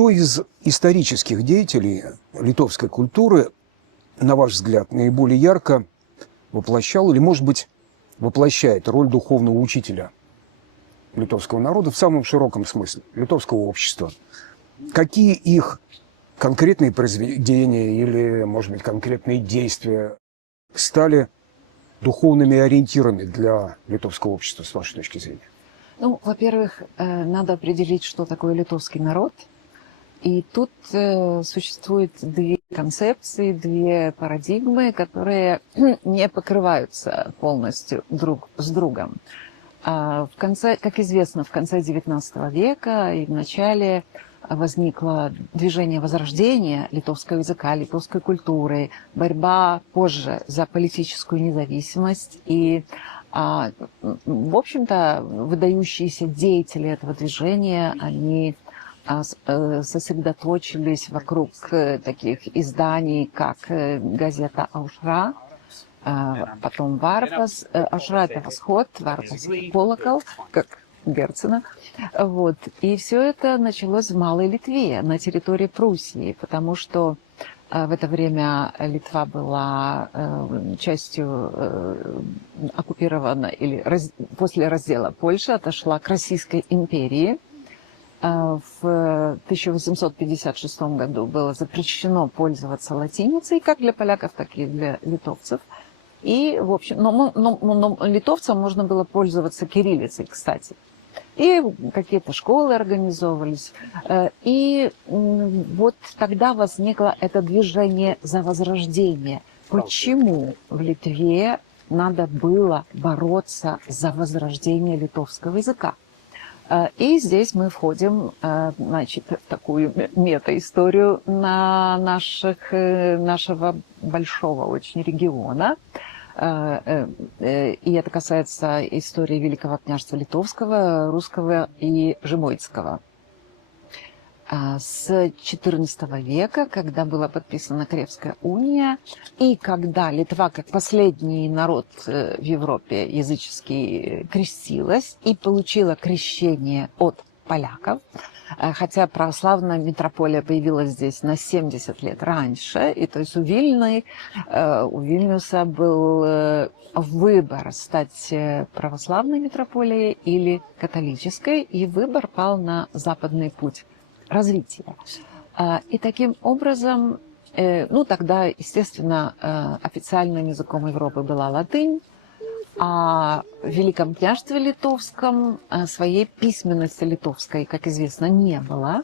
Кто из исторических деятелей литовской культуры, на ваш взгляд, наиболее ярко воплощал или, может быть, воплощает роль духовного учителя литовского народа в самом широком смысле, литовского общества? Какие их конкретные произведения или, может быть, конкретные действия стали духовными ориентирами для литовского общества, с вашей точки зрения? Ну, во-первых, надо определить, что такое литовский народ. И тут существует две концепции, две парадигмы, которые не покрываются полностью друг с другом. Как известно, в конце XIX века и в начале возникло движение возрождения литовского языка, литовской культуры, борьба позже за политическую независимость. И, в общем-то, выдающиеся деятели этого движения, они сосредоточились вокруг таких изданий, как газета «Аушра», потом «Варпас». «Аушра» — это «Восход», «Варпас» — это «Колокол», как Герцена. Вот. И все это началось в Малой Литве, на территории Пруссии, потому что в это время Литва была частью оккупирована, или после раздела Польши отошла к Российской империи. В 1856 году было запрещено пользоваться латиницей, как для поляков, так и для литовцев. И, в общем, но литовцам можно было пользоваться кириллицей, кстати. И какие-то школы организовывались. И вот тогда возникло это движение за возрождение. Почему в Литве надо было бороться за возрождение литовского языка? И здесь мы входим, значит, в такую мета-историю нашего большого очень региона. И это касается истории Великого княжества Литовского, Русского и Жемойцкого. С XIV века, когда была подписана Кревская уния, и когда Литва, как последний народ в Европе языческий, крестилась и получила крещение от поляков, хотя православная митрополия появилась здесь на 70 лет раньше, и то есть у Вильнюса был выбор стать православной митрополией или католической, и выбор пал на западный путь развития. И таким образом, ну тогда, естественно, официальным языком Европы была латынь, а в Великом княжестве Литовском своей письменности литовской, как известно, не было.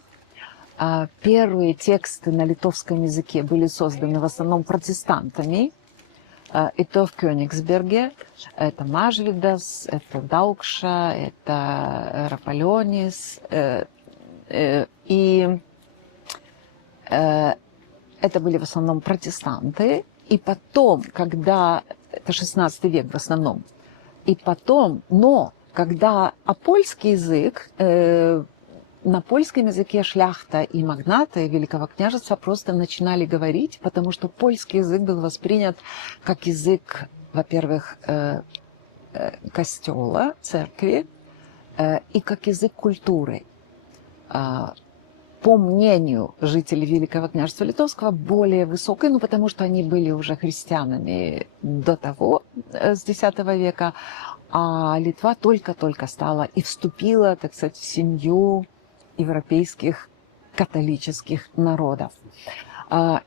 Первые тексты на литовском языке были созданы в основном протестантами. И то в Кёнигсберге. Это Мажвидас, это Даукша, это Раполёнис. И это были в основном протестанты. И потом, когда... Это 16 век в основном. И потом, но когда польский язык, на польском языке шляхта и магнаты Великого княжества просто начинали говорить, потому что польский язык был воспринят как язык, во-первых, костела, церкви, и как язык культуры. По мнению жителей Великого княжества Литовского, более высокой, ну, потому что они были уже христианами до того, с X века, а Литва только-только стала и вступила, так сказать, в семью европейских католических народов.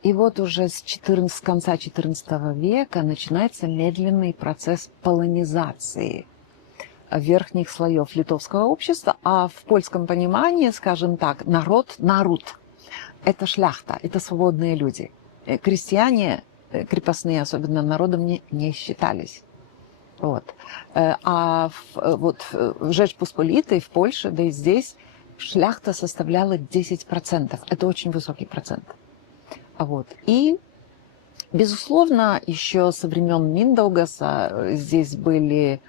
И вот уже с конца XIV века начинается медленный процесс полонизации верхних слоев литовского общества, а в польском понимании, скажем так, народ, это шляхта, это свободные люди. Крестьяне, крепостные, особенно народом, не считались. Вот. Вот в Rzeczy Посполитой, в Польше, да и здесь, шляхта составляла 10%. Это очень высокий процент. Вот. И, безусловно, еще со времен Миндаугаса здесь были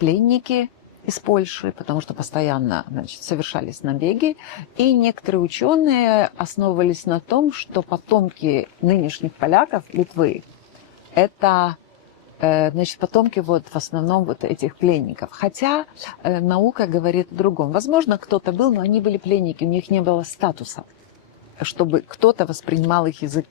пленники из Польши, потому что постоянно, значит, совершались набеги. И некоторые ученые основывались на том, что потомки нынешних поляков Литвы – это, значит, потомки вот в основном вот этих пленников. Хотя наука говорит о другом. Возможно, кто-то был, но они были пленники, у них не было статуса. чтобы кто-то воспринимал их язык,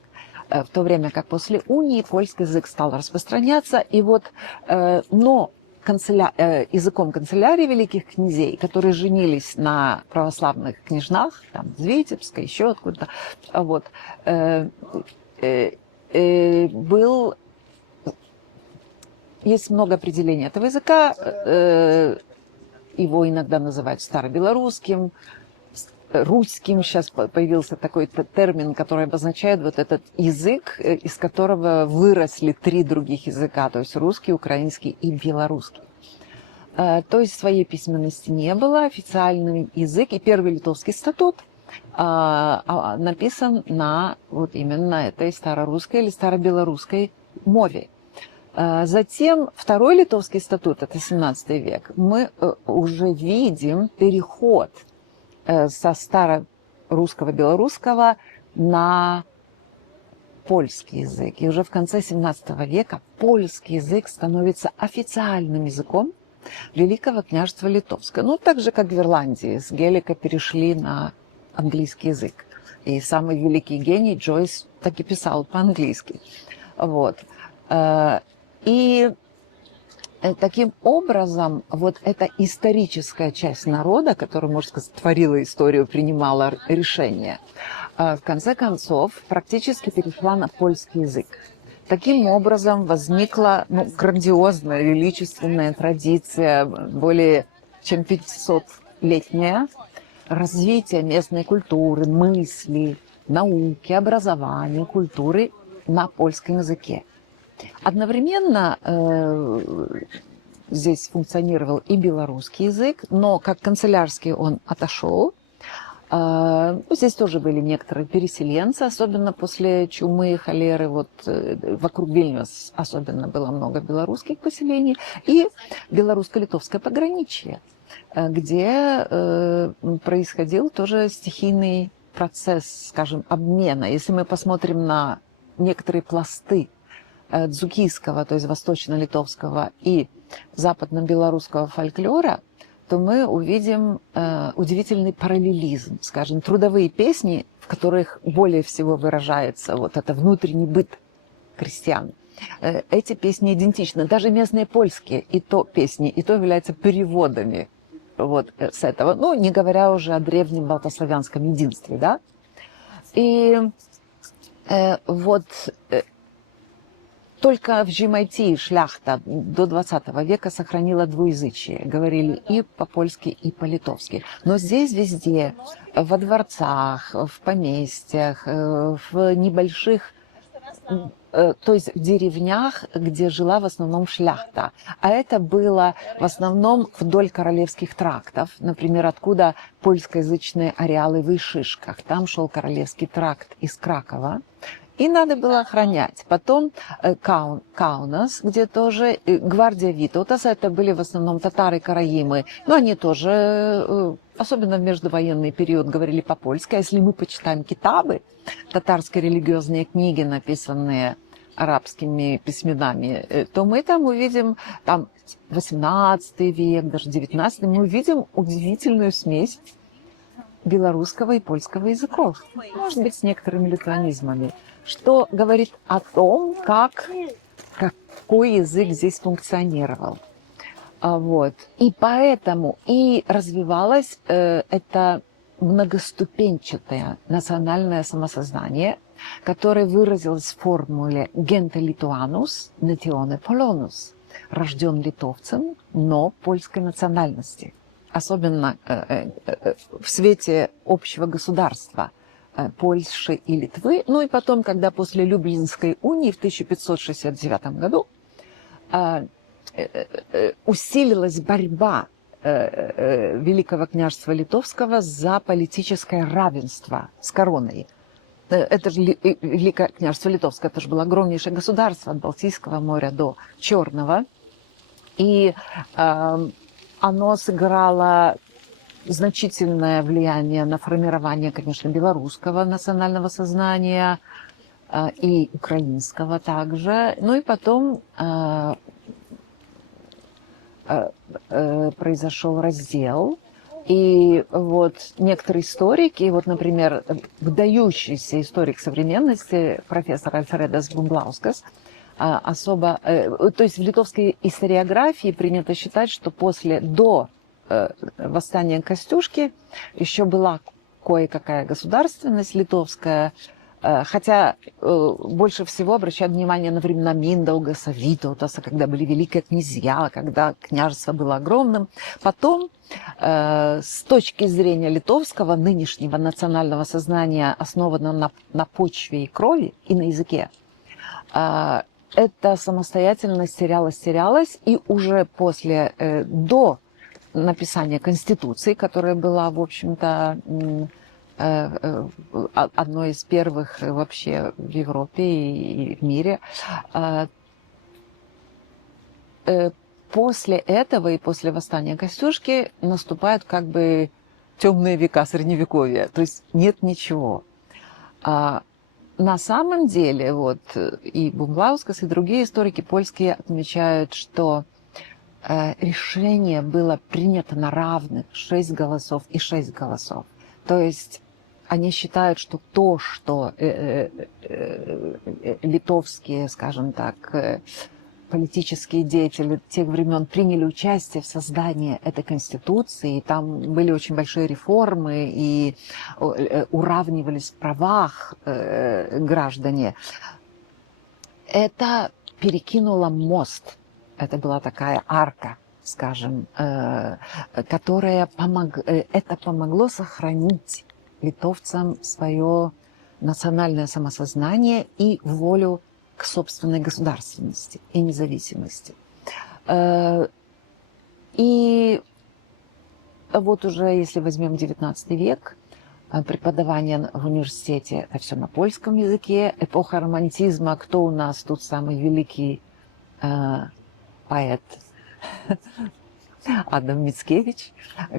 в то время как после унии польский язык стал распространяться. И вот, но языком канцелярии великих князей, которые женились на православных княжнах, там, из Витебска, еще откуда-то, вот, есть много определений этого языка, его иногда называют старобелорусским, русским. Сейчас появился такой термин, который обозначает вот этот язык, из которого выросли 3 других языка, то есть русский, украинский и белорусский. То есть своей письменности не было, официальный язык, и первый литовский статут написан на вот именно этой старорусской или старобелорусской мове. Затем второй литовский статут, это 17 век, мы уже видим переход со старорусского, белорусского на польский язык. И уже в конце 17 века польский язык становится официальным языком Великого княжества Литовского. Ну, так же, как в Ирландии, с гелика перешли на английский язык. И самый великий гений Джойс так и писал по-английски. Вот. И таким образом, вот эта историческая часть народа, которая, можно сказать, творила историю, принимала решения, в конце концов практически перешла на польский язык. Таким образом возникла грандиозная, величественная традиция, более чем 500-летняя, развития местной культуры, мысли, науки, образования, культуры на польском языке. Одновременно здесь функционировал и белорусский язык, но как канцелярский он отошел. Здесь тоже были некоторые переселенцы, особенно после чумы и холеры. Вот вокруг Вильнюса особенно было много белорусских поселений. И белорусско-литовское пограничье, где происходил тоже стихийный процесс, скажем, обмена. Если мы посмотрим на некоторые пласты дзукийского, то есть восточно-литовского и западно-белорусского фольклора, то мы увидим удивительный параллелизм. Скажем, трудовые песни, в которых более всего выражается вот это внутренний быт крестьян. Эти песни идентичны. Даже местные польские и то песни, и то являются переводами вот с этого. Ну, не говоря уже о древнем балтославянском единстве, да? И вот только в Жемайтии шляхта до 20 века сохранила двуязычие. Говорили и по-польски, и по-литовски. Но здесь везде, во дворцах, в поместьях, в небольших, то есть в деревнях, где жила в основном шляхта. А это было в основном вдоль королевских трактов. Например, откуда польскоязычные ареалы в Ишишках. Там шел королевский тракт из Кракова. И надо было охранять. Потом Каунас, где тоже гвардия Витаутаса, это были в основном татары-караимы. Но они тоже, особенно в междувоенный период, говорили по-польски. А если мы почитаем китабы, татарские религиозные книги, написанные арабскими письменами, то мы там увидим там 18 век, даже 19, мы увидим удивительную смесь белорусского и польского языков. Может быть, с некоторыми литванизмами. Что говорит о том, какой язык здесь функционировал. Вот. И поэтому и развивалось это многоступенчатое национальное самосознание, которое выразилось в формуле «gente lituanus, natione polonus», рожден литовцем, но польской национальности. Особенно в свете общего государства Польши и Литвы. Ну и потом, когда после Люблинской унии в 1569 году усилилась борьба Великого княжества Литовского за политическое равенство с короной. Это же Великое княжество Литовское, это же было огромнейшее государство от Балтийского моря до Черного. И оно сыграло значительное влияние на формирование, конечно, белорусского национального сознания и украинского также. Ну и потом произошел раздел, И вот некоторые историки, вот, например, выдающийся историк современности, профессор Альфредас Бумблаускас, особо, то есть в литовской историографии принято считать, что до восстания Костюшки еще была кое-какая государственность литовская, хотя больше всего обращают внимание на времена Миндаугаса, Витаутаса, когда были великие князья, когда княжество было огромным. Потом, с точки зрения литовского, нынешнего национального сознания, основанного на почве и крови, и на языке, эта самостоятельность терялась, и уже до написания Конституции, которая была, в общем-то, одной из первых вообще в Европе и в мире. После этого и после восстания Костюшки наступают как бы темные века, средневековья, то есть нет ничего. На самом деле, вот и Бумблаускас, и другие историки польские отмечают, что решение было принято на равных 6 голосов и 6 голосов. То есть они считают, что то, что литовские, скажем так, политические деятели тех времен приняли участие в создании этой конституции, и там были очень большие реформы, и уравнивались в правах граждане, это перекинуло мост. Это была такая арка, скажем, которая это помогло сохранить литовцам свое национальное самосознание и волю к собственной государственности и независимости. И вот уже, если возьмем XIX век, преподавание в университете, это все на польском языке, эпоха романтизма, кто у нас тут самый великий поэт? Адам Мицкевич,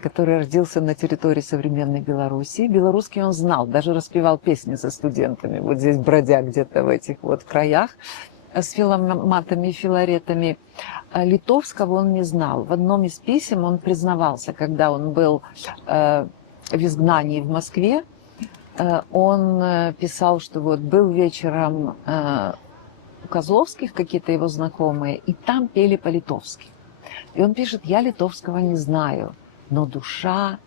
который родился на территории современной Белоруссии. Белорусский он знал, даже распевал песни со студентами, вот здесь бродя где-то в этих вот краях, с филоматами и филаретами. Литовского он не знал. В одном из писем он признавался, когда он был в изгнании в Москве, он писал, что вот был вечером у Козловских какие-то его знакомые, и там пели по-литовски. И он пишет: я литовского не знаю, но душа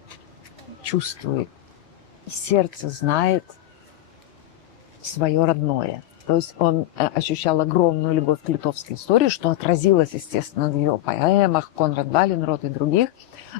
чувствует, сердце знает свое родное. То есть он ощущал огромную любовь к литовской истории, что отразилось, естественно, в его поэмах, Конрад Валенрод и других.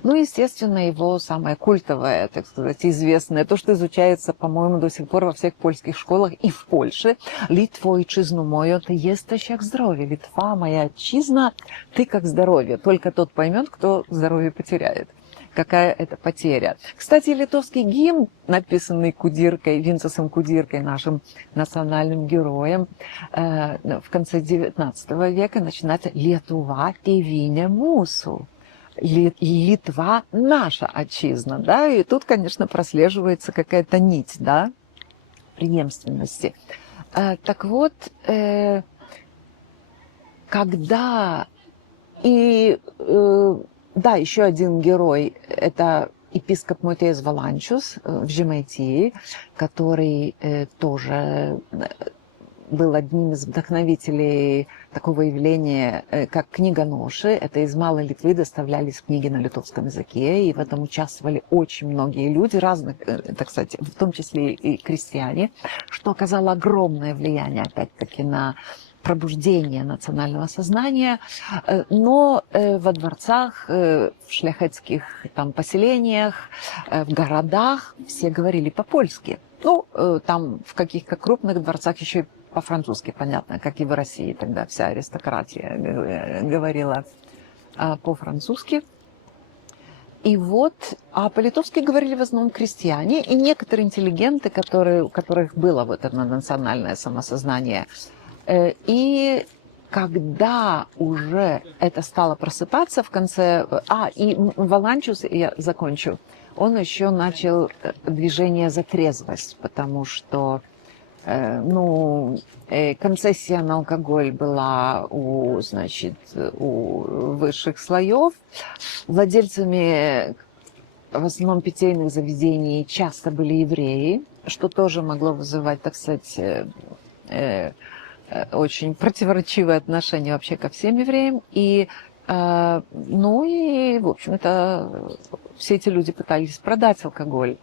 Ну, естественно, его самое культовое, так сказать, известное, то, что изучается, по-моему, до сих пор во всех польских школах и в Польше. «Литво, отчизну мою, ты есташ як здоровье». Литва, моя отчизна, ты как здоровье. Только тот поймет, кто здоровье потеряет. Какая это потеря. Кстати, литовский гимн, написанный Кудиркой, Винцесом Кудиркой, нашим национальным героем, в конце XIX века начинается «Летува тевине мусу». Литва наша отчизна, да, и тут, конечно, прослеживается какая-то нить, да, преемственности. Так вот, когда да, еще один герой – это епископ Мотеис Валанчус в Жемайтии, который тоже был одним из вдохновителей такого явления, как книгоноши. Это из Малой Литвы доставлялись книги на литовском языке, и в этом участвовали очень многие люди, разных, так сказать, в том числе и крестьяне, что оказало огромное влияние, опять-таки, на пробуждение национального сознания, но во дворцах, в шляхетских там поселениях, в городах все говорили по-польски. Ну, там в каких-то крупных дворцах еще и по-французски, понятно, как и в России тогда вся аристократия говорила по-французски. И вот, а по-литовски говорили в основном крестьяне и некоторые интеллигенты, у которых было вот это национальное самосознание. И когда уже это стало просыпаться в конце... и Валанчус, я закончу, он еще начал движение за трезвость, потому что концессия на алкоголь была у высших слоев. Владельцами в основном питейных заведений часто были евреи, что тоже могло вызывать, так сказать, очень противоречивое отношение вообще ко всем евреям. И, ну и, в общем-то, все эти люди пытались продать алкоголь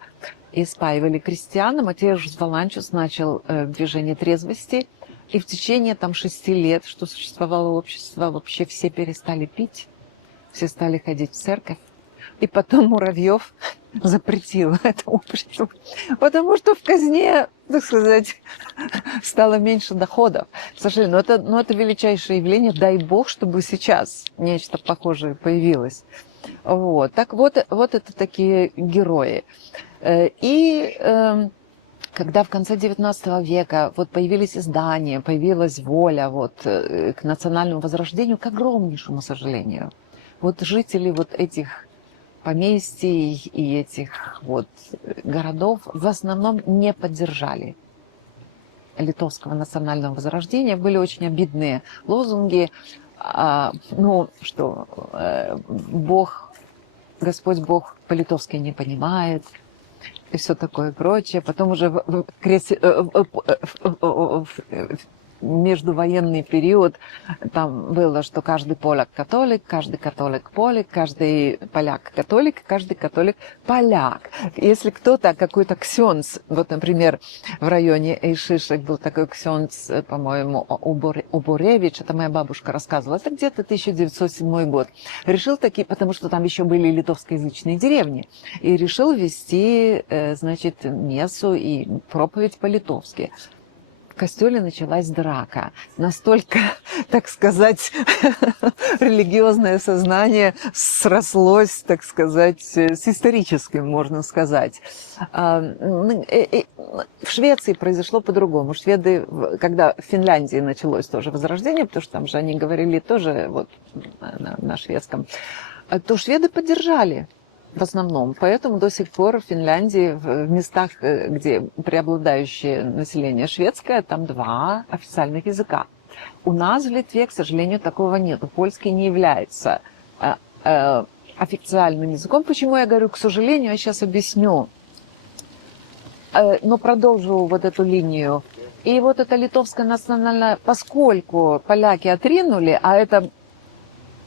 и спаивали крестьян. Матеуш Зваланчус начал движение трезвости. И в течение там 6 лет, что существовало общество, вообще все перестали пить, все стали ходить в церковь. И потом Муравьев запретил это общество, потому что в казне, так сказать, стало меньше доходов. К сожалению, но это величайшее явление. Дай бог, чтобы сейчас нечто похожее появилось. Вот. Так вот это такие герои. И когда в конце XIX века вот появились издания, появилась воля вот, к национальному возрождению, к огромнейшему сожалению, вот жители вот этих поместий и этих вот городов в основном не поддержали литовского национального возрождения. Были очень обидные лозунги, ну, что Бог, Господь Бог по-литовски не понимает, и все такое прочее. Потом уже в междувоенный период там было, что каждый поляк католик, каждый католик полик, каждый поляк католик, каждый католик поляк. Если кто-то, какой-то ксенц, вот, например, в районе Эйшишек был такой ксенц, по-моему, Уборевич, это моя бабушка рассказывала, это где-то 1907 год, решил таки, потому что там еще были литовскоязычные деревни, и решил вести, значит, мессу и проповедь по-литовски. В костеле началась драка. Настолько, так сказать, религиозное сознание срослось, так сказать, с историческим, можно сказать. В Швеции произошло по-другому. Шведы, когда в Финляндии началось тоже возрождение, потому что там же они говорили тоже вот на шведском, то шведы поддержали. В основном. Поэтому до сих пор в Финляндии, в местах, где преобладающее население шведское, там 2 официальных языка. У нас в Литве, к сожалению, такого нет. Польский не является официальным языком. Почему я говорю, к сожалению, я сейчас объясню. Но продолжу вот эту линию. И вот это литовское национальное, поскольку поляки отринули, а это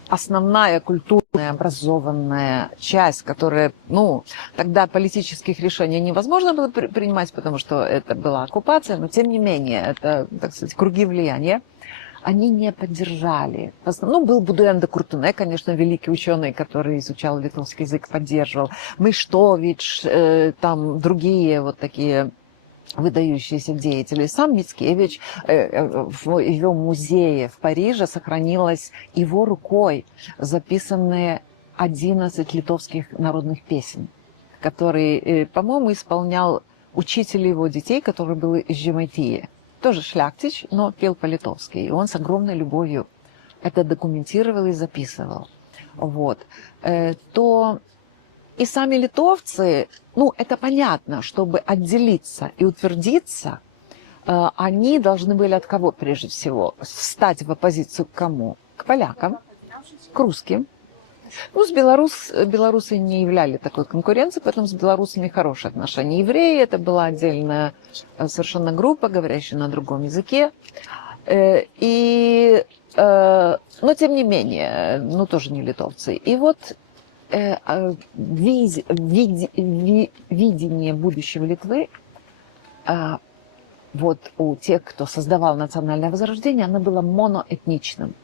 основная культурная, образованная часть, которая, ну, тогда политических решений невозможно было принимать, потому что это была оккупация, но тем не менее, это, так сказать, круги влияния, они не поддержали. Ну, был Будуэн де Куртуне, конечно, великий ученый, который изучал литовский язык, поддерживал. Мыштович, там другие вот такие выдающиеся деятели. Сам Мицкевич, в его музее в Париже сохранилось его рукой записанные 11 литовских народных песен, которые, по-моему, исполнял учитель его детей, который был из Жемайтии. Тоже шляхтич, но пел по-литовски. И он с огромной любовью это документировал и записывал. Вот. И сами литовцы, ну, это понятно, чтобы отделиться и утвердиться, они должны были от кого прежде всего? Встать в оппозицию к кому? К полякам, к русским. Ну, белорусы не являли такой конкуренции, поэтому с белорусами хорошие отношения. Евреи – это была отдельная совершенно группа, говорящая на другом языке. Но, тем не менее, ну, тоже не литовцы. И вот видение будущего Литвы вот у тех, кто создавал национальное возрождение, оно было моноэтничным.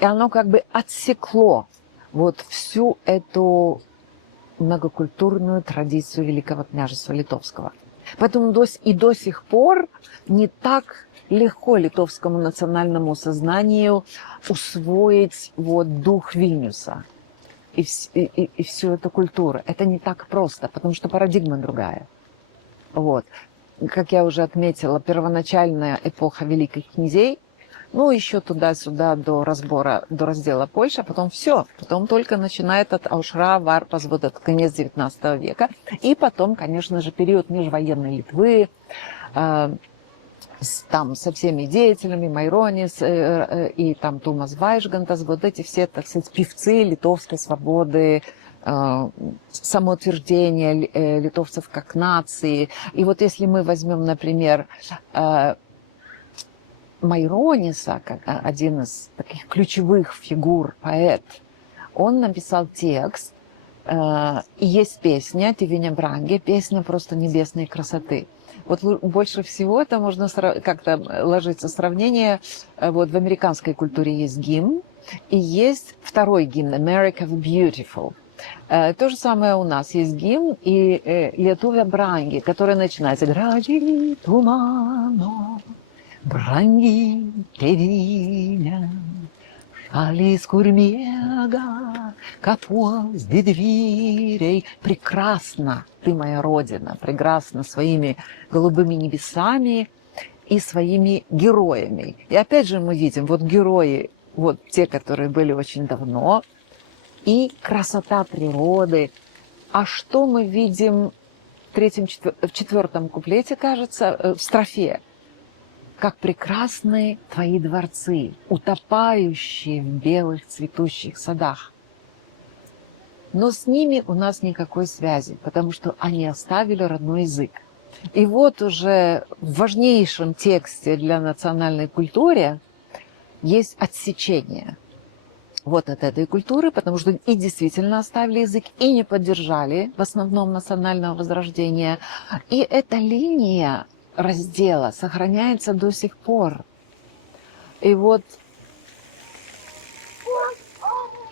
И оно как бы отсекло вот всю эту многокультурную традицию Великого княжества Литовского. Поэтому до сих пор не так легко литовскому национальному сознанию усвоить вот дух Вильнюса и всю эту культуру. Это не так просто, потому что парадигма другая. Вот. Как я уже отметила, первоначальная эпоха великих князей, ну, еще туда-сюда до раздела Польши, а потом все. Потом только начинает от Аушра, Варпас, вот этот конец 19 века. И потом, конечно же, период межвоенной Литвы, там со всеми деятелями, Майронис и там Тумас Вайшгантас, вот эти все, так сказать, певцы литовской свободы, самоутверждение литовцев как нации. И вот если мы возьмем, например, Майрониса, как один из таких ключевых фигур, поэт, он написал текст, и есть песня «Тевиня Бранге», песня просто небесной красоты. Вот больше всего это можно как-то ложиться в сравнение. Вот в американской культуре есть гимн, и есть второй гимн «America the Beautiful». То же самое у нас есть гимн и «Летувя Бранги», который начинается «Гради тумано, Бранги тевиня». Шалис курмега, капуаз дедвирей. Прекрасно ты, моя родина, прекрасна своими голубыми небесами и своими героями. И опять же мы видим, вот герои, вот те, которые были очень давно, и красота природы. А что мы видим в четвертом куплете, кажется, в строфе? Как прекрасны твои дворцы, утопающие в белых цветущих садах. Но с ними у нас никакой связи, потому что они оставили родной язык. И вот уже в важнейшем тексте для национальной культуры есть отсечение вот от этой культуры, потому что и действительно оставили язык, и не поддержали в основном национального возрождения. И эта линия раздела сохраняется до сих пор. И вот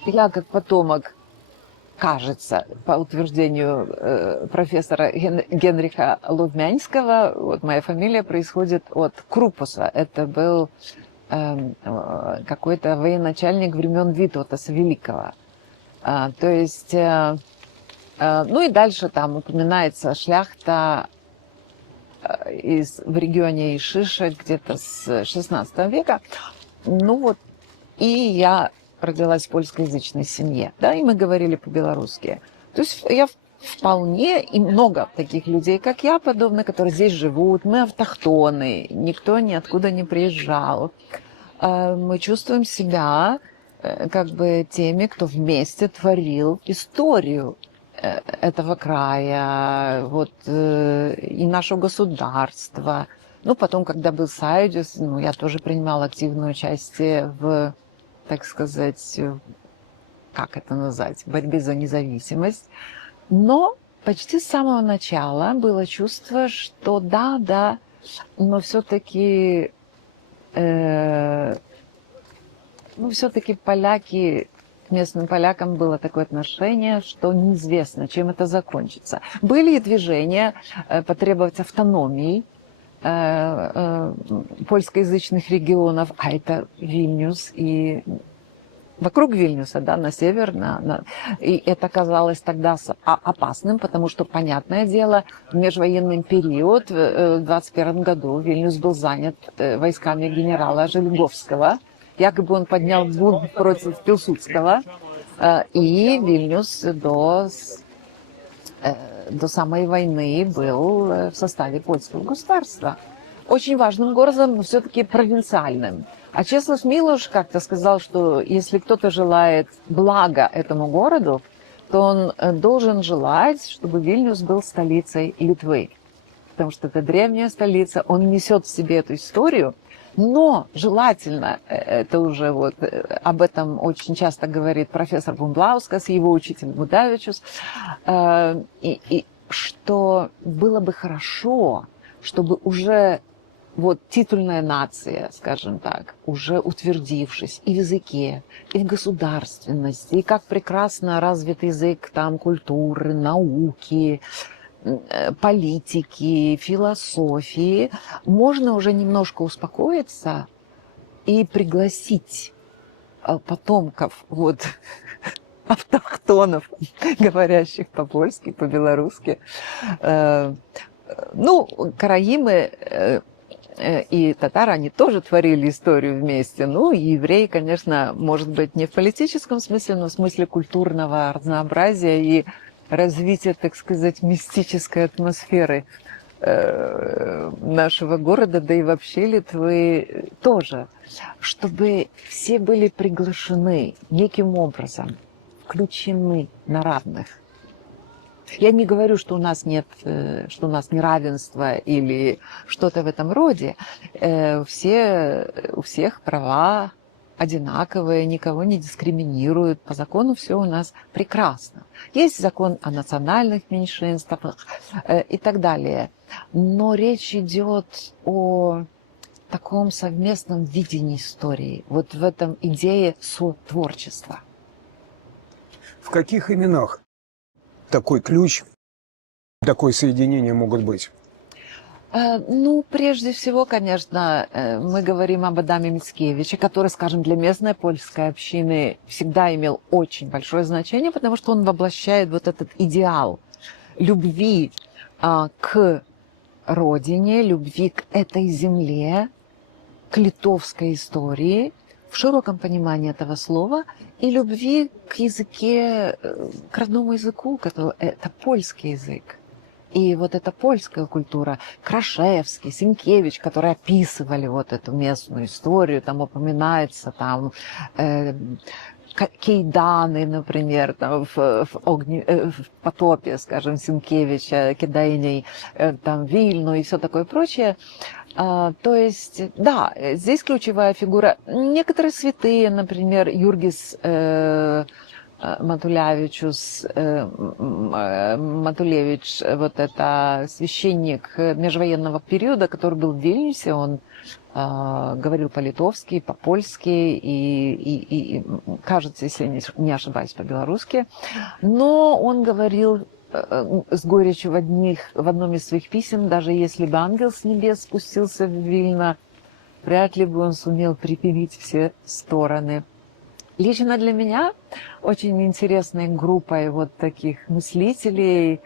я как потомок, кажется, по утверждению профессора Генриха Лубмянского, вот моя фамилия происходит от Крупуса. Это был какой-то военачальник времен Витовта Великого. То есть, ну и дальше там упоминается шляхта в регионе Ишиша где-то с 16 века. Ну вот, и я родилась в польскоязычной семье, да, и мы говорили по-белорусски. То есть я вполне, и много таких людей, как я, подобно, которые здесь живут, мы автохтоны, никто ниоткуда не приезжал. Мы чувствуем себя как бы теми, кто вместе творил историю этого края, вот, и нашего государства. Ну, потом, когда был Союз, ну, я тоже принимала активное участие в, так сказать, как это назвать, борьбе за независимость. Но почти с самого начала было чувство, что да, но все-таки поляки, к местным полякам было такое отношение, что неизвестно, чем это закончится. Были и движения потребовать автономии польскоязычных регионов, а это Вильнюс и вокруг Вильнюса, да, на север, и это казалось тогда опасным, потому что, понятное дело, в межвоенный период, в 21 году, Вильнюс был занят войсками генерала Желеговского, якобы он поднял бунт против Пилсудского, и Вильнюс до самой войны был в составе польского государства. Очень важным городом, но все-таки провинциальным. А Чеслав Милош как-то сказал, что если кто-то желает блага этому городу, то он должен желать, чтобы Вильнюс был столицей Литвы. Потому что это древняя столица, он несет в себе эту историю. Но желательно, это уже вот об этом очень часто говорит профессор Бумблаускас, его учитель Будавичус, и что было бы хорошо, чтобы уже вот титульная нация, скажем так, уже утвердившись и в языке, и в государственности, и как прекрасно развит язык там культуры, науки, политики, философии, можно уже немножко успокоиться и пригласить потомков вот, автохтонов, говорящих по-польски, по-белорусски. Ну, караимы и татары, они тоже творили историю вместе. Ну, и евреи, конечно, может быть, не в политическом смысле, но в смысле культурного разнообразия и развития, так сказать, мистической атмосферы нашего города, да и вообще Литвы тоже, чтобы все были приглашены неким образом включены на равных. Я не говорю, что у нас нет, что у нас неравенство или что-то в этом роде. У всех права одинаковые, никого не дискриминируют. По закону все у нас прекрасно. Есть закон о национальных меньшинствах и так далее. Но речь идет о таком совместном видении истории. Вот в этом идее сотворчества. В каких именах такой ключ, такое соединение могут быть? Ну, прежде всего, конечно, мы говорим об Адаме Мицкевиче, который, скажем, для местной польской общины всегда имел очень большое значение, потому что он воплощает вот этот идеал любви к родине, любви к этой земле, к литовской истории, в широком понимании этого слова, и любви к к родному языку, это польский язык. И вот эта польская культура, Крашевский, Сенкевич, которые описывали вот эту местную историю, там упоминается там Кейданы, например, там в потопе, скажем, Сенкевича, Кедайней, там Вильну и все такое прочее. То есть, да, здесь ключевая фигура. Некоторые святые, например, Юргис Матулевич, вот это священник межвоенного периода, который был в Вильнюсе, он говорил по-литовски, по-польски и, кажется, если я не ошибаюсь, по-белорусски. Но он говорил с горечью в одном из своих писем, даже если бы ангел с небес спустился в Вильно, вряд ли бы он сумел припилить все стороны. Лично для меня очень интересной группой вот таких мыслителей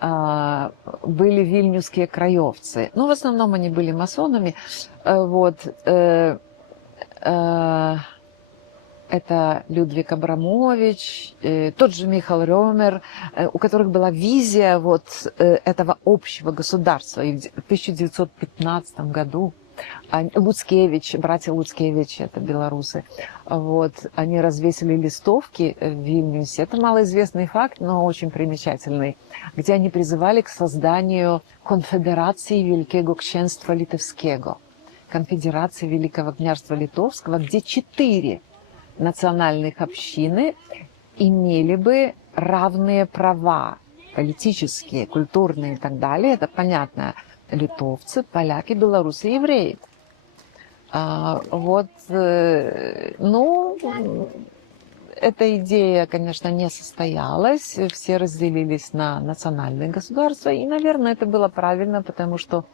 были вильнюсские краевцы. Ну, в основном они были масонами. Это Людвиг Абрамович, тот же Михаил Рёмер, у которых была визия вот этого общего государства. И в 1915 году Луцкевич, братья Луцкевич, это белорусы, вот, они развесили листовки в Вильнюсе. Это малоизвестный факт, но очень примечательный, где они призывали к созданию конфедерации Великого княжества Литовского, конфедерации Великого княжества Литовского, где 4 национальных общины имели бы равные права, политические, культурные и так далее. Это понятно. Литовцы, поляки, белорусы, евреи. Эта идея, конечно, не состоялась. Все разделились на национальные государства. И, наверное, это было правильно, потому что,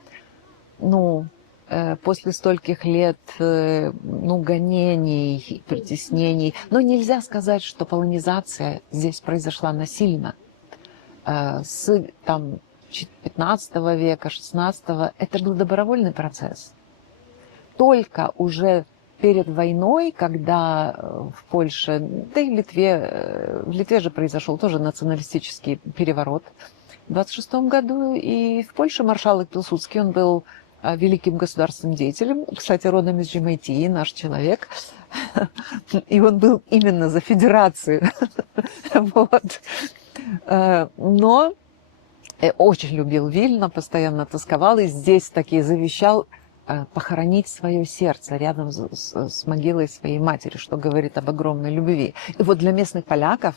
после стольких лет, гонений, притеснений, но нельзя сказать, что полонизация здесь произошла насильно. С 15 века, 16 это был добровольный процесс. Только уже перед войной, когда в Польше, да и в Литве же произошел тоже националистический переворот в 26 году, и в Польше маршал Пилсудский, он был великим государственным деятелем, кстати, родом из Жемайтии, наш человек, и он был именно за федерацию. Но очень любил Вильно, постоянно тосковал, и здесь таки завещал похоронить свое сердце рядом с могилой своей матери, что говорит об огромной любви. И вот для местных поляков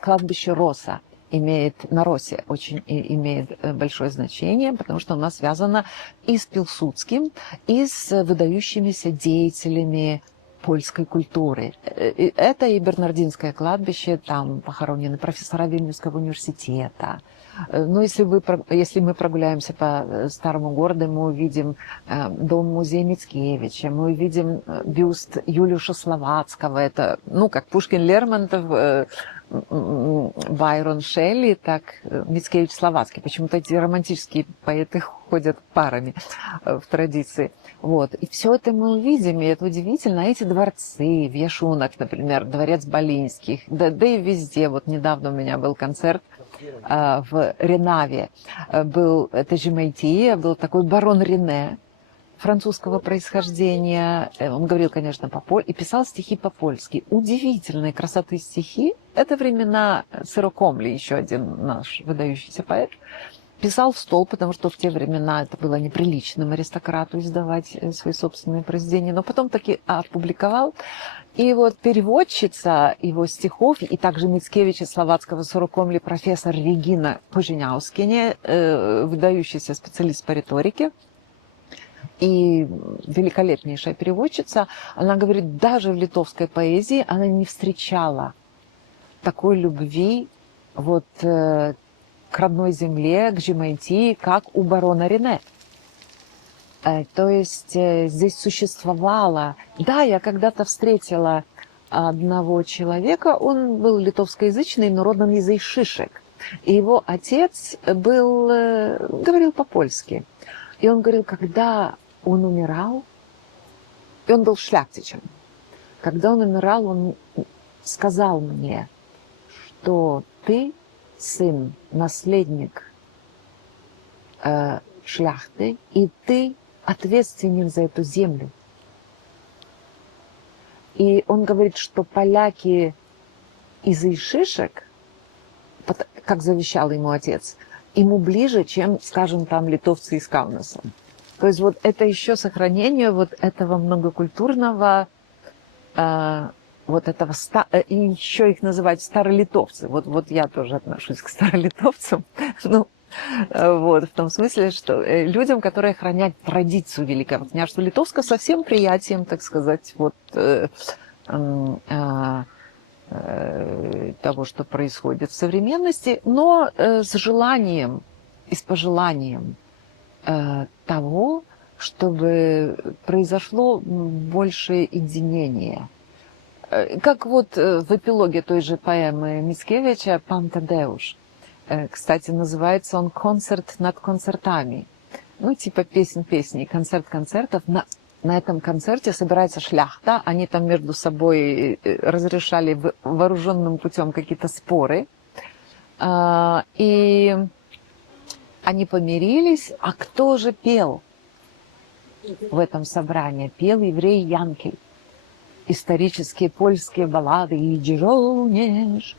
кладбище Роса на Росе очень имеет большое значение, потому что оно связано и с Пилсудским, и с выдающимися деятелями польской культуры. Это и Бернардинское кладбище, там похоронены профессора Вильнюсского университета. Но если мы прогуляемся по старому городу, мы увидим дом-музей Мицкевича, мы увидим бюст Юлиуша Словацкого. Это, как Пушкин, Лермонтов, Байрон, Шелли, так Мицкевич, Словацкий. Почему-то эти романтические поэты ходят парами в традиции. Вот. И все это мы увидим, и это удивительно. Эти дворцы в Яшунах, например, дворец Болинских, да и везде. Вот недавно у меня был концерт в Ренаве. Это Жемайтия, был такой барон Рене, французского происхождения. Он говорил, конечно, и писал стихи по-польски. Удивительной красоты стихи. это времена Сырокомли, еще один наш выдающийся поэт, писал в стол, потому что в те времена это было неприличным аристократу издавать свои собственные произведения, но потом таки опубликовал. И вот переводчица его стихов, и также Мицкевича Словацкого Сорокомли, профессор Регина Поженяускине, выдающийся специалист по риторике и великолепнейшая переводчица, она говорит, даже в литовской поэзии она не встречала такой любви вот к родной земле, к Жемайтии, как у барона Рене. То есть здесь существовало... Да, я когда-то встретила одного человека, он был литовскоязычный, но родом из Ишишек. И его отец говорил по-польски. И он говорил, когда он умирал, и он был шляхтичем, когда он умирал, он сказал мне, что ты сын, наследник шляхты, и ты ответственен за эту землю. И он говорит, что поляки из Ишишек, как завещал ему отец, ему ближе, чем, скажем, там литовцы из Каунаса. То есть вот это еще сохранение вот этого многокультурного вот этого, и еще их называют старолитовцы. Вот я тоже отношусь к старолитовцам. Ну, вот, в том смысле, что людям, которые хранят традицию Великого княжества Литовского со всем приятием, так сказать, вот, того, что происходит в современности, но с желанием и с пожеланием того, чтобы произошло большее единение. Как вот в эпилоге той же поэмы Мицкевича «Пан Тадеуш». Кстати, называется он «Концерт над концертами». Ну, типа песнь песней, концерт концертов. На этом концерте собирается шляхта. Они там между собой разрешали вооруженным путем какие-то споры. И они помирились. А кто же пел в этом собрании? Пел еврей Янкель. Исторические польские баллады. «Иди, żołnierz,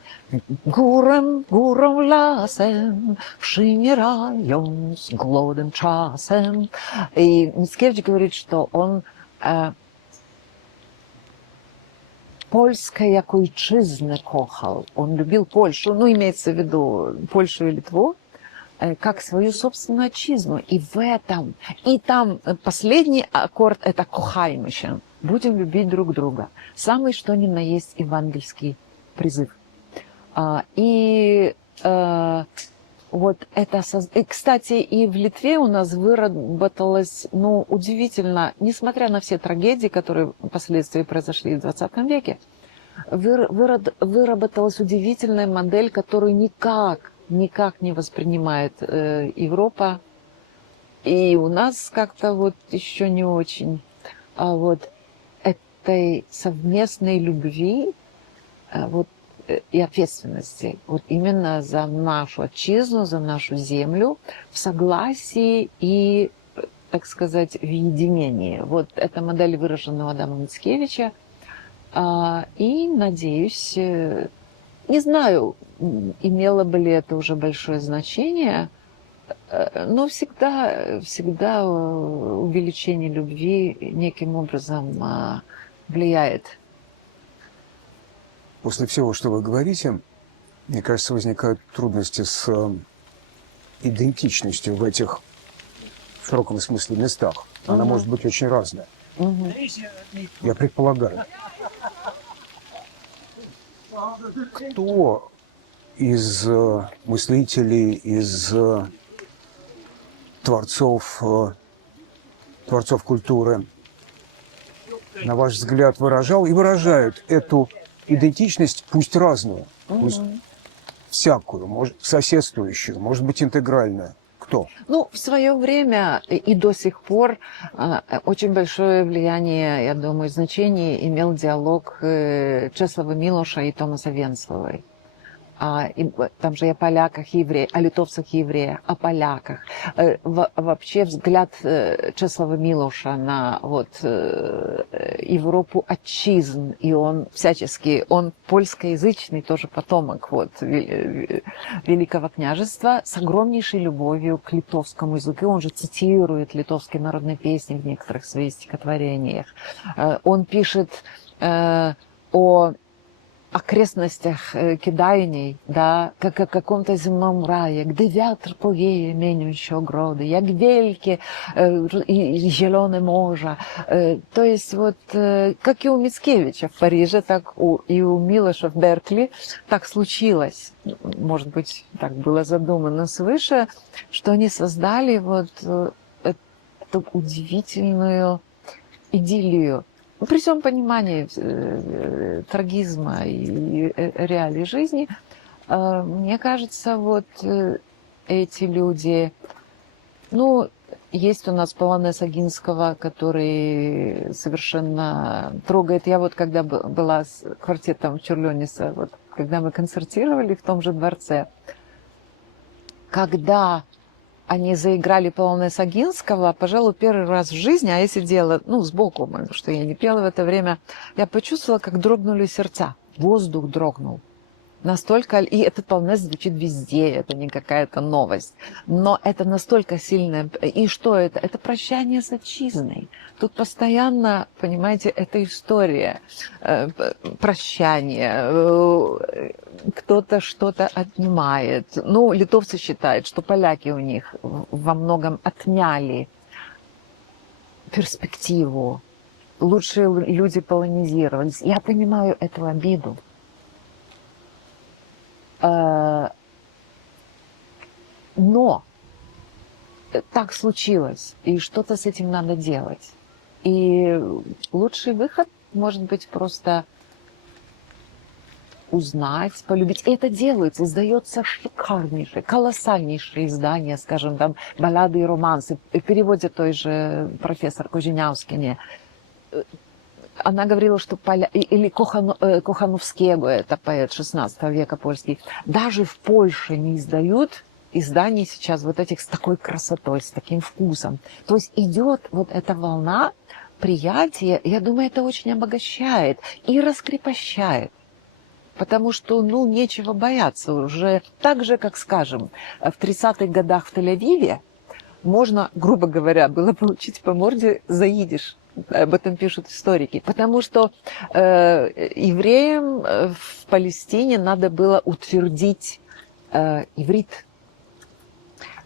górą, górą lasem, przymierając głodem czasem». И Мицкевич говорит, что он польское як ойчизны кохал. Он любил Польшу, ну, имеется в виду Польшу и Литву, как свою собственную отчизну. И в этом, и там последний аккорд – это «кохаймыщен». Будем любить друг друга. Самый что ни на есть евангельский призыв. Вот это... И, кстати, и в Литве у нас выработалось, ну, удивительно, несмотря на все трагедии, которые впоследствии произошли в 20 веке, выработалась удивительная модель, которую никак не воспринимает Европа. И у нас как-то вот еще не очень. Вот этой совместной любви вот, и ответственности вот именно за нашу отчизну, за нашу землю в согласии и, так сказать, в единении. Вот эта модель выражена у Адама Мицкевича. И, надеюсь, не знаю, имело бы ли это уже большое значение, но всегда увеличение любви неким образом влияет. После всего, что вы говорите, мне кажется, возникают трудности с идентичностью в этих, в широком смысле, местах. Она может быть очень разная. Я предполагаю. Кто из мыслителей, из творцов культуры, на ваш взгляд, выражал и выражают эту идентичность, пусть разную, пусть всякую, может, соседствующую, может быть, интегральную? Кто? Ну, в свое время и до сих пор очень большое влияние, я думаю, значение имел диалог Чеслава Милоша и Томаса Венсловой. Там же и о поляках, и евреях, о литовцах и евреях, о поляках. Вообще взгляд Чеслава Милоша на вот, Европу отчизн, и он всячески, он польскоязычный тоже потомок вот, Великого княжества с огромнейшей любовью к литовскому языку. Он же цитирует литовские народные песни в некоторых своих стихотворениях. Он пишет о окрестностях Кидайней, да, как о каком-то земном рае, где ветер повеє менющие огороды, як вельки и зеленое море. То есть вот, как и у Мицкевича в Париже, так и у Милоша в Беркли, так случилось, может быть, так было задумано свыше, что они создали вот эту удивительную идиллию. При всем понимании трагизма и реалий жизни, мне кажется, вот эти люди, ну, есть у нас полонез Огинского, который совершенно трогает. Я вот когда была с квартетом Чурлёниса, вот когда мы концертировали в том же дворце, когда они заиграли полонез Огинского, пожалуй, первый раз в жизни, а я сидела, ну, сбоку, потому что я не пела в это время, я почувствовала, как дрогнули сердца, воздух дрогнул. Настолько, и этот полонез звучит везде, это не какая-то новость, но это настолько сильное, и что это? Это прощание с отчизной. Тут постоянно, понимаете, это история прощания, кто-то что-то отнимает. Ну, литовцы считают, что поляки у них во многом отняли перспективу, лучшие люди полонизировались. Я понимаю эту обиду. Но так случилось, и что-то с этим надо делать. И лучший выход может быть просто узнать, полюбить. И это делается, издается шикарнейшее, колоссальнейшее издание, скажем, там, баллады и романсы. В переводе той же профессор Коженяускине. Она говорила, что или Кохановскего, это поэт 16 века польский, даже в Польше не издают изданий сейчас вот этих с такой красотой, с таким вкусом. То есть идет вот эта волна приятия, я думаю, это очень обогащает и раскрепощает. Потому что, ну, нечего бояться уже. Так же, как, скажем, в 30-х годах в Тель-Авиве можно, грубо говоря, было получить по морде за идиш. Об этом пишут историки. Потому что евреям в Палестине надо было утвердить иврит.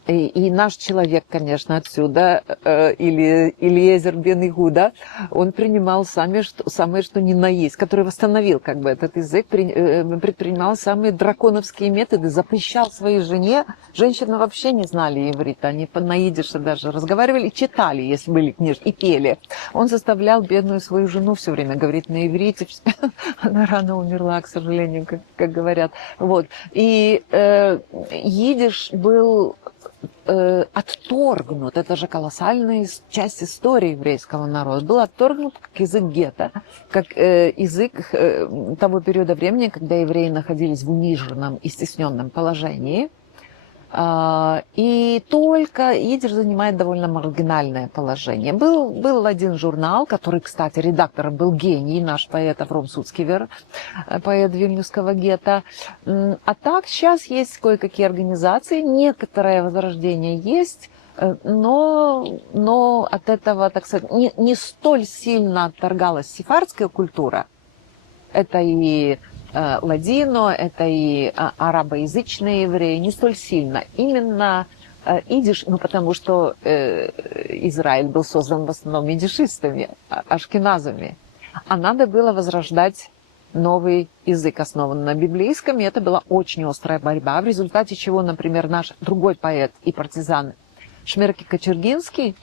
И наш человек, конечно, отсюда, или Элиезер бен Игуда, он принимал самое что ни на есть, который восстановил как бы этот язык, предпринимал самые драконовские методы, запрещал своей жене. Женщины вообще не знали иврита, они на идише даже разговаривали, читали, если были книжки, и пели. Он заставлял бедную свою жену все время говорить на иврите. Она рано умерла, к сожалению, как говорят. Вот. И идиш был отторгнут, это же колоссальная часть истории еврейского народа, был отторгнут как язык гетто, как язык того периода времени, когда евреи находились в униженном и стесненном положении. И только идиш занимает довольно маргинальное положение. Был один журнал, который, кстати, редактором был гений, наш поэт Авром Суцкивер, поэт вильнюсского гетто. А так сейчас есть кое-какие организации, некоторое возрождение есть, но от этого, так сказать, не столь сильно отторгалась сефардская культура. Это и ладино, это и арабоязычные евреи, не столь сильно. Именно идиш, ну потому что Израиль был создан в основном идишистами, ашкеназами. А надо было возрождать новый язык, основанный на библейском, и это была очень острая борьба, в результате чего, например, наш другой поэт и партизан Шмерке Кочергинский,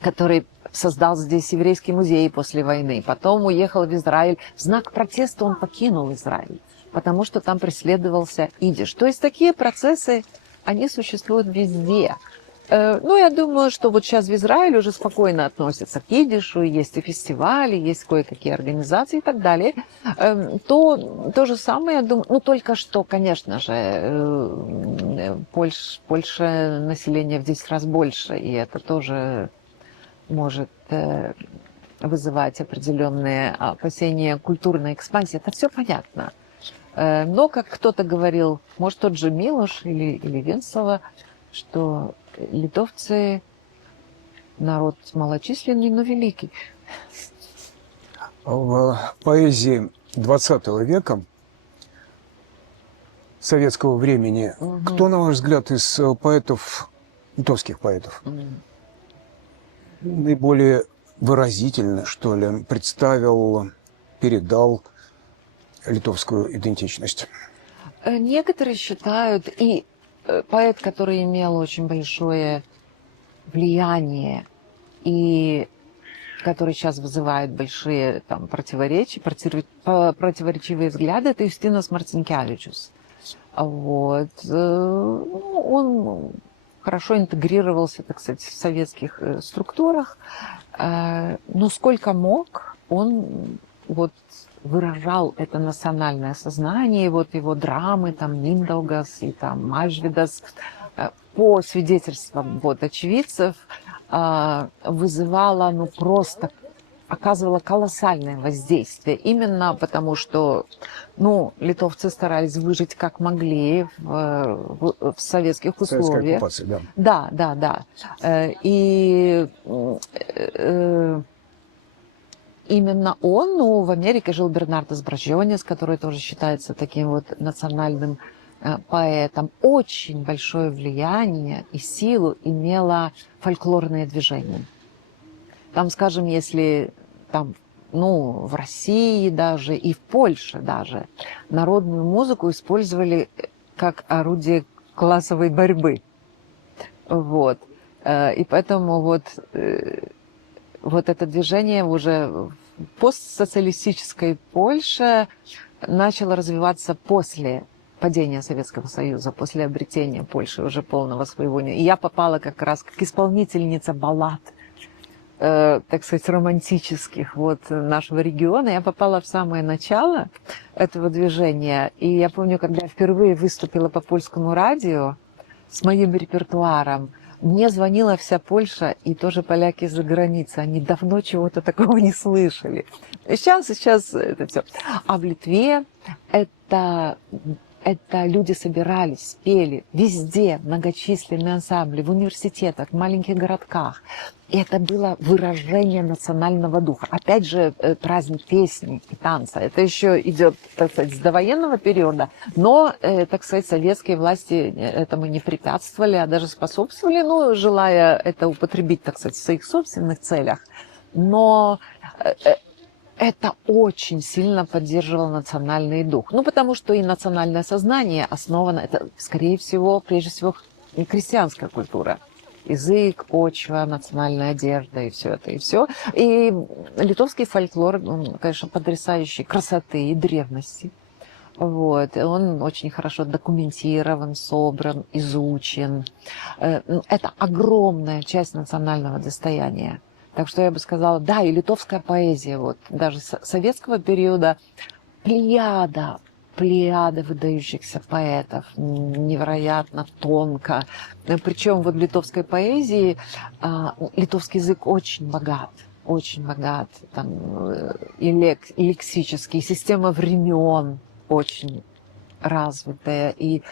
который создал здесь еврейский музей после войны, потом уехал в Израиль. В знак протеста он покинул Израиль, потому что там преследовался идиш. То есть такие процессы, они существуют везде. Ну, я думаю, что вот сейчас в Израиле уже спокойно относятся к идишу, есть и фестивали, есть кое-какие организации и так далее. То же самое, я думаю, ну, только что, конечно же, Польша население в 10 раз больше, и это тоже может вызывать определенные опасения культурной экспансии. Это все понятно. Но, как кто-то говорил, может, тот же Милош или Венцова, что литовцы народ малочисленный, но великий. В поэзии XX века, советского времени, кто, на ваш взгляд, из поэтов, литовских поэтов, наиболее выразительно, что ли, представил, передал литовскую идентичность? Некоторые считают, и поэт, который имел очень большое влияние и который сейчас вызывает большие там, противоречивые взгляды, это Юстинас Марцинкевичус. Вот. Ну, он хорошо интегрировался, так сказать, в советских структурах, но сколько мог, он вот выражал это национальное сознание, и вот его драмы, там, Миндаугас и там Мажвидас, по свидетельствам вот, очевидцев, вызывала, ну, просто оказывала колоссальное воздействие. Именно потому, что, ну, литовцы старались выжить как могли в советских условиях. Оккупации, да. Да, да, да. И именно он, ну, в Америке жил Бернардес Бражионис, который тоже считается таким вот национальным поэтом. Очень большое влияние и силу имело фольклорное движение. Там, скажем, если там, ну, в России даже и в Польше даже народную музыку использовали как орудие классовой борьбы. Вот. И поэтому вот это движение уже в постсоциалистической Польше начало развиваться после падения Советского Союза, после обретения Польши уже полного своего. И я попала как раз как исполнительница баллад, так сказать, романтических вот нашего региона. Я попала в самое начало этого движения. И я помню, когда я впервые выступила по польскому радио с моим репертуаром, мне звонила вся Польша и тоже поляки из-за границы. Они давно чего-то такого не слышали. Сейчас это все. А в Литве это люди собирались, пели везде, многочисленные ансамбли, в университетах, в маленьких городках. И это было выражение национального духа. Опять же, праздник песни и танца. Это еще идет, так сказать, с довоенного периода. Но, так сказать, советские власти этому не препятствовали, а даже способствовали, ну, желая это употребить, так сказать, в своих собственных целях. Но это очень сильно поддерживало национальный дух. Ну, потому что и национальное сознание основано, это, скорее всего, прежде всего, крестьянская культура. Язык, почва, национальная одежда и все это, и все. И литовский фольклор, он, конечно, потрясающей красоты и древности. Вот. Он очень хорошо документирован, собран, изучен. Это огромная часть национального достояния. Так что я бы сказала, да, и литовская поэзия, вот, даже советского периода, плеяда выдающихся поэтов, невероятно тонко. Причем вот в литовской поэзии литовский язык очень богат. Там, и лексический, и система времен очень развитая. И,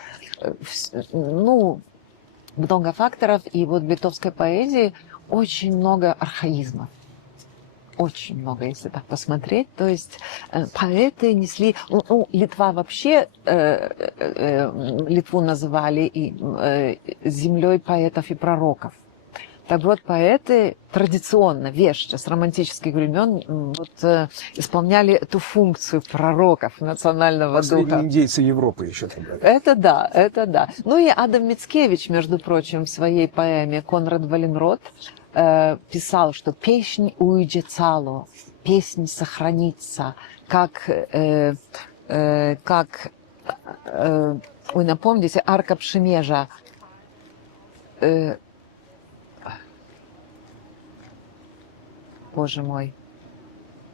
ну, много факторов. И вот в литовской поэзии очень много архаизмов. Очень много, если так посмотреть. То есть поэты несли... Ну, Литва вообще... Литву называли и землей поэтов и пророков. Так вот, поэты традиционно, вещи с романтических времен вот, исполняли эту функцию пророков национального духа. Последние индейцы Европы еще тогда. Это да. Ну и Адам Мицкевич, между прочим, в своей поэме «Конрад Валенрод» писал, что «песнь уйдет цало», «песнь сохранится», вы напомните, Арка Пшемежа, боже мой,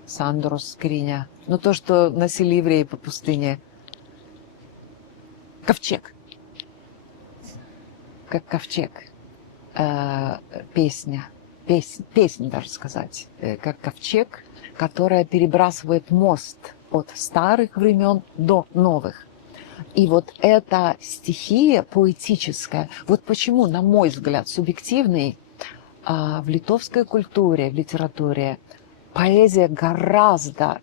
Сандрос, скриня. Ну, то, что носили евреи по пустыне. Ковчег. Как ковчег. Песня. Песня, даже сказать. Как ковчег, которая перебрасывает мост от старых времен до новых. И вот эта стихия поэтическая, вот почему, на мой взгляд, субъективный, в литовской культуре, в литературе поэзия гораздо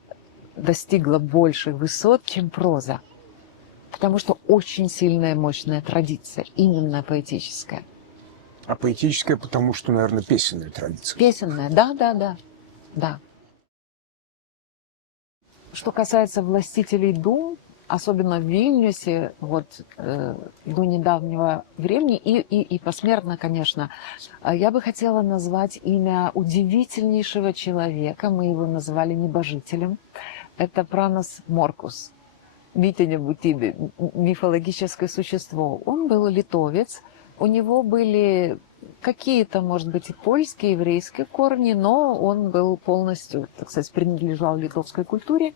достигла больших высот, чем проза. Потому что очень сильная, мощная традиция, именно поэтическая. А поэтическая, потому что, наверное, песенная традиция. Песенная, да. Что касается «Властителей дум», особенно в Вильнюсе, вот до недавнего времени, и посмертно, конечно, я бы хотела назвать имя удивительнейшего человека, мы его называли небожителем, это Пранас Моркус, Митяня Бутиби, мифологическое существо. Он был литовец, у него были какие-то, может быть, и польские, и еврейские корни, но он был полностью, так сказать, принадлежал литовской культуре.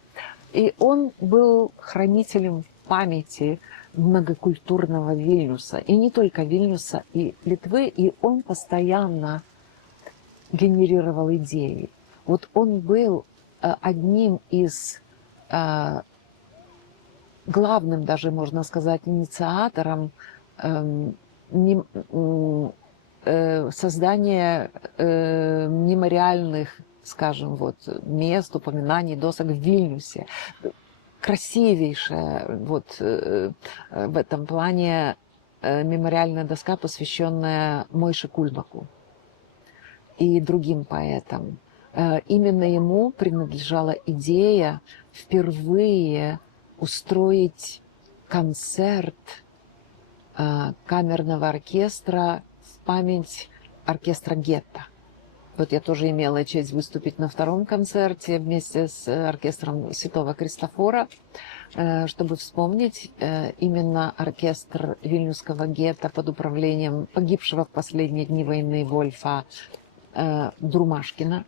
И он был хранителем памяти многокультурного Вильнюса. И не только Вильнюса, и Литвы. И он постоянно генерировал идеи. Вот он был одним из, главным даже, можно сказать, инициатором создания мемориальных, скажем, вот, мест, упоминаний, досок в Вильнюсе. Красивейшая вот в этом плане мемориальная доска, посвященная Мойше Кульбаку и другим поэтам. Именно ему принадлежала идея впервые устроить концерт камерного оркестра в память оркестра гетто. Вот я тоже имела честь выступить на втором концерте вместе с оркестром Святого Кристофора, чтобы вспомнить именно оркестр Вильнюсского гетто под управлением погибшего в последние дни войны Вольфа Друмашкина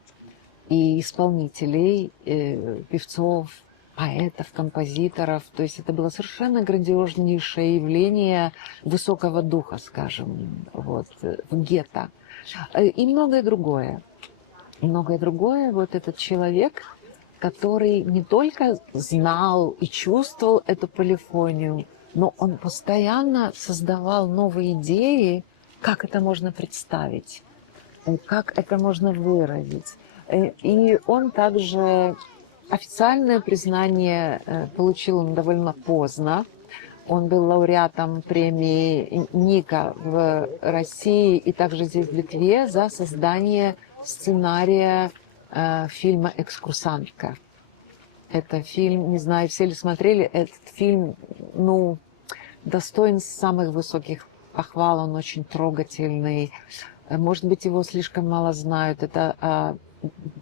и исполнителей, певцов, поэтов, композиторов. То есть это было совершенно грандиознейшее явление высокого духа, скажем, вот, в гетто. И многое другое. И многое другое. Вот этот человек, который не только знал и чувствовал эту полифонию, но он постоянно создавал новые идеи, как это можно представить, как это можно выразить. И он также официальное признание получил он довольно поздно. Он был лауреатом премии Ника в России и также здесь в Литве за создание сценария фильма «Экскурсантка». Это фильм, не знаю, все ли смотрели, этот фильм, ну, достоин самых высоких похвал, он очень трогательный. Может быть, его слишком мало знают. Это,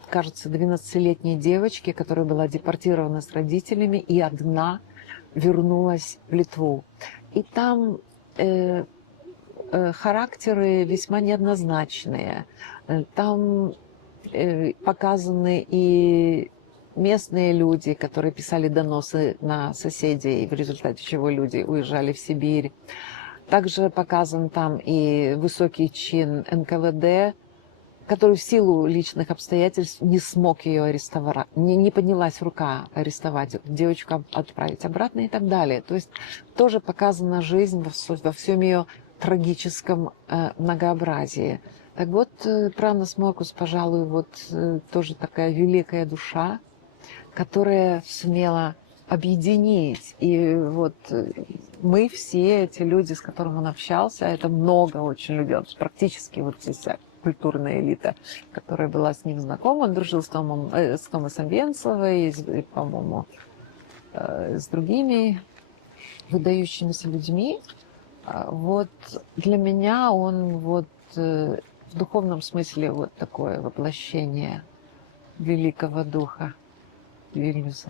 кажется, 12-летней девочке, которая была депортирована с родителями и одна вернулась в Литву. И там характеры весьма неоднозначные. Там показаны и местные люди, которые писали доносы на соседей, в результате чего люди уезжали в Сибирь. Также показан там и высокий чин НКВД, который в силу личных обстоятельств не смог ее арестовать, не поднялась рука арестовать, девочку отправить обратно и так далее. То есть тоже показана жизнь во всем ее трагическом многообразии. Так вот, Пранас Моркус, пожалуй, вот тоже такая великая душа, которая сумела объединить. И вот мы все, эти люди, с которыми он общался, это много очень людей, практически вот вся культурная элита, которая была с ним знакома. Он дружил с Томасом Венцловой, по-моему, с другими выдающимися людьми. Вот для меня он вот в духовном смысле вот такое воплощение великого духа Вильнюса.